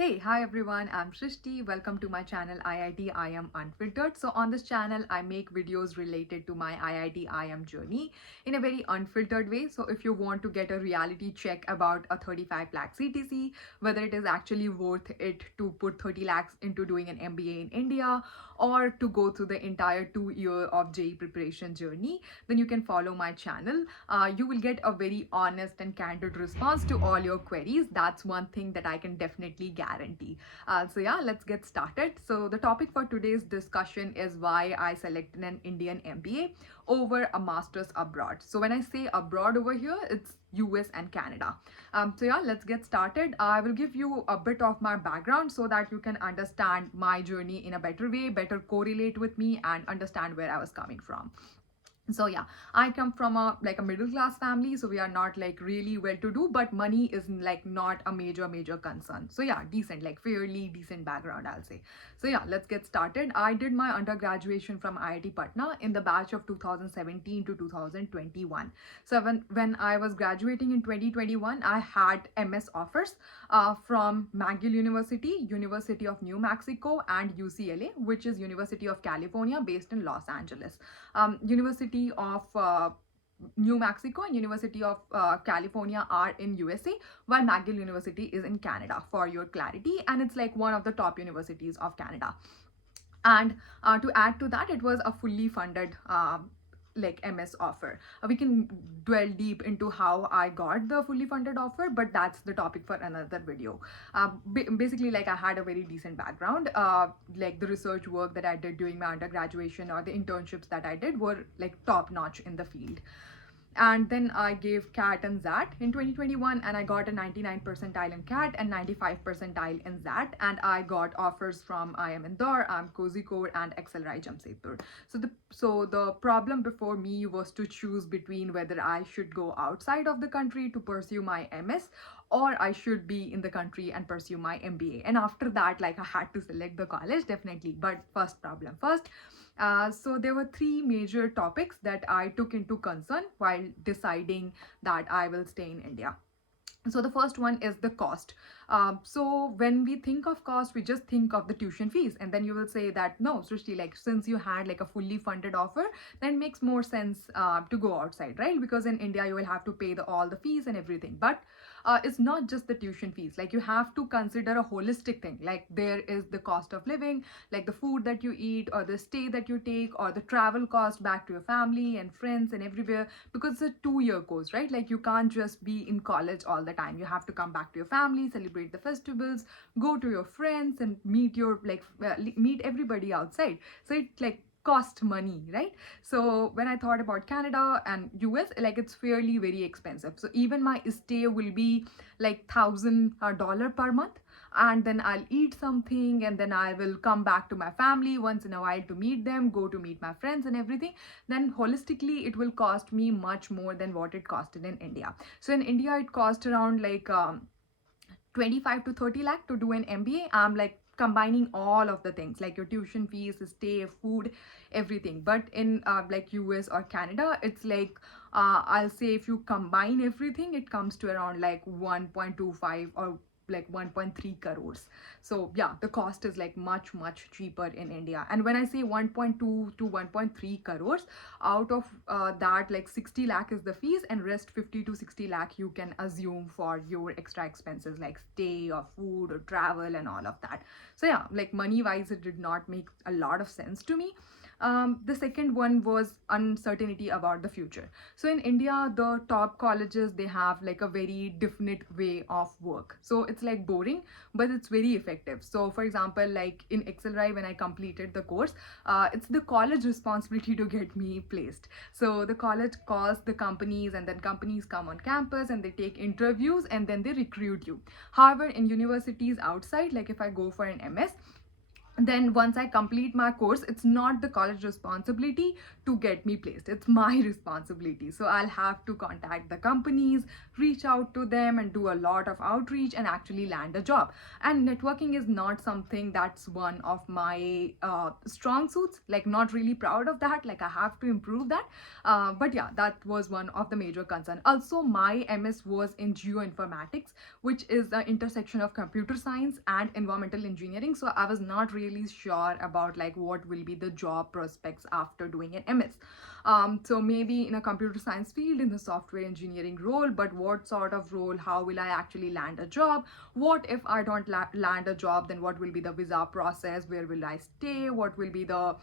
Hi everyone, I'm Shrishti. Welcome to my channel IIT-IIM Unfiltered. So on this channel, I make videos related to my IIT-IIM journey in a very unfiltered way. So if you want to get a reality check about a 35 lakh CTC, whether it is actually worth it to put 30 lakhs into doing an MBA in India or to go through the entire 2 year of JEE preparation journey, then you can follow my channel. You will get a very honest and candid response to all your queries. That's one thing that I can definitely guarantee. Let's get started. So the topic for today's discussion is why I selected an Indian MBA over a master's abroad. So when I say abroad over here, it's US and Canada. Let's get started. I will give you a bit of my background so that you can understand my journey in a better way, better correlate with me and understand where I was coming from. I come from a middle class family, so we are not like really well to do, but money is like not a major concern. Decent, like fairly decent background, I'll say. Let's get started. I did my undergraduation from IIT Patna in the batch of 2017 to 2021. So when I was graduating in 2021, I had MS offers from McGill University, University of New Mexico, and UCLA, which is University of California based in Los Angeles. University of New Mexico and University of California are in USA, while McGill University is in Canada, for your clarity, and it's like one of the top universities of Canada. And to add to that, it was a fully funded like MS offer. We can dwell deep into how I got the fully funded offer, but that's the topic for another video. Basically, like I had a very decent background. Like the research work that I did during my undergraduation or the internships that I did were like top notch in the field. And then I gave CAT and ZAT in 2021, and I got a 99 percentile in CAT and 95 percentile in ZAT, and I got offers from IIM Indore, Kozhikode, and XLRI Jamshedpur. So the problem before me was to choose between whether I should go outside of the country to pursue my MS or I should be in the country and pursue my MBA. And after that, like I had to select the college, definitely. But first problem first. So there were three major topics that I took into concern while deciding that I will stay in India. So the first one is the cost. So when we think of cost, we just think of the tuition fees, and then you will say that no, Srishti, like since you had like a fully funded offer, then it makes more sense to go outside, right? Because in India you will have to pay all the fees and everything. But it's not just the tuition fees. Like you have to consider a holistic thing. Like there is the cost of living, like the food that you eat, or the stay that you take, or the travel cost back to your family and friends and everywhere. Because it's a 2 year course, right? Like you can't just be in college all the time. You have to come back to your family, celebrate the festivals, go to your friends, and meet your meet everybody outside. So it like cost money, right? So when I thought about Canada and US, like it's fairly very expensive. So even my stay will be like $1,000 per month, and then I'll eat something, and then I will come back to my family once in a while to meet them, go to meet my friends and everything. Then holistically it will cost me much more than what it costed in India. So in India it cost around 25 to 30 lakh to do an MBA. I'm like combining all of the things like your tuition fees, stay, food, everything. But in like US or Canada, it's like I'll say if you combine everything, it comes to around like 1.25 or like 1.3 crores. So yeah, the cost is like much cheaper in India. And when I say 1.2 to 1.3 crores, out of that, like 60 lakh is the fees, and rest 50 to 60 lakh you can assume for your extra expenses like stay or food or travel and all of that. So yeah, like money wise it did not make a lot of sense to me. The second one was uncertainty about the future. So in India, the top colleges, they have like a very definite way of work. So it's like boring, but it's very effective. So for example, like in XLRI, when I completed the course, it's the college responsibility to get me placed. So the college calls the companies, and then companies come on campus and they take interviews and then they recruit you. However, in universities outside, like if I go for an MS, then once I complete my course, it's not the college responsibility to get me placed, it's my responsibility. So I'll have to contact the companies, reach out to them, and do a lot of outreach and actually land a job. And networking is not something that's one of my strong suits, like not really proud of that, like I have to improve that. But yeah, that was one of the major concern. Also, my MS was in geoinformatics, which is the intersection of computer science and environmental engineering. So I was not really sure about like what will be the job prospects after doing an MS. So maybe in a computer science field, in the software engineering role, but what sort of role, how will I actually land a job? What if I don't land a job, then what will be the visa process? Where will I stay? What will be the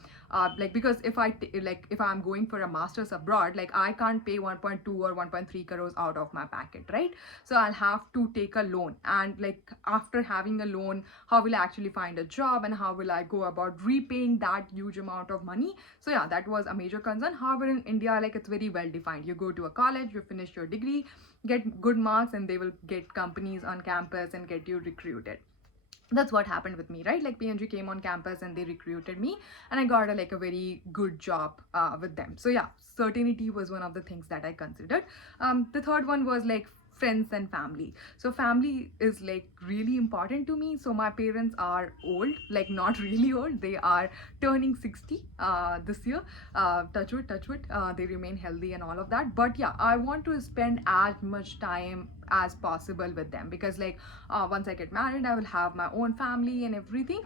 like, because if I'm going for a master's abroad, like I can't pay 1.2 or 1.3 crores out of my pocket, right? So I'll have to take a loan, and like after having a loan, how will I actually find a job, and how will I go about repaying that huge amount of money? So yeah, that was a major concern. However, in India, like it's very well defined. You go to a college, you finish your degree, get good marks, and they will get companies on campus and get you recruited. That's what happened with me, right? Like PNG came on campus and they recruited me, and I got a very good job with them. So yeah, certainty was one of the things that I considered. The third one was like friends and family. So family is like really important to me. So my parents are old, like not really old, they are turning 60 this year. Touch wood, they remain healthy and all of that. But yeah, I want to spend as much time as possible with them, because like once I get married, I will have my own family and everything.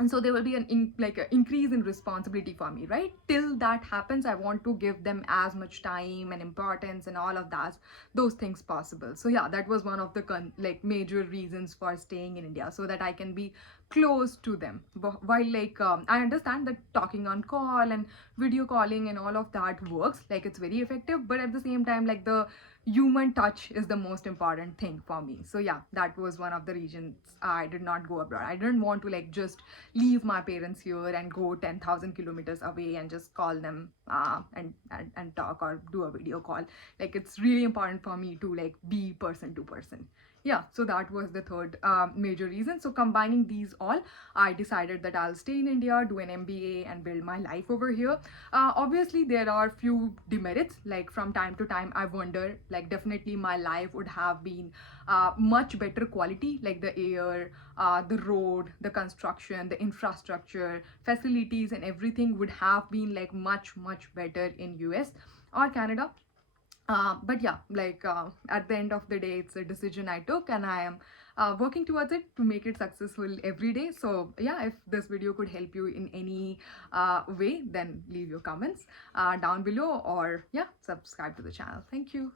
And so there will be an increase in responsibility for me, right? Till that happens, I want to give them as much time and importance and all of that, those things possible. So yeah, that was one of the like major reasons for staying in India, so that I can be close to them. But while like I understand that talking on call and video calling and all of that works, like it's very effective, but at the same time, like the human touch is the most important thing for me. So yeah, that was one of the reasons I did not go abroad. I didn't want to like just leave my parents here and go 10,000 kilometers away and just call them and talk or do a video call. Like it's really important for me to like be person to person. Yeah, so that was the third major reason. So combining these all, I decided that I'll stay in India, do an MBA, and build my life over here. Obviously, there are few demerits. Like from time to time, I wonder, like definitely my life would have been much better quality, like the air, the road, the construction, the infrastructure, facilities, and everything would have been like much better in US or Canada. But yeah, like at the end of the day, it's a decision I took, and I am working towards it to make it successful every day. So yeah, if this video could help you in any way, then leave your comments down below, or yeah, subscribe to the channel. Thank you.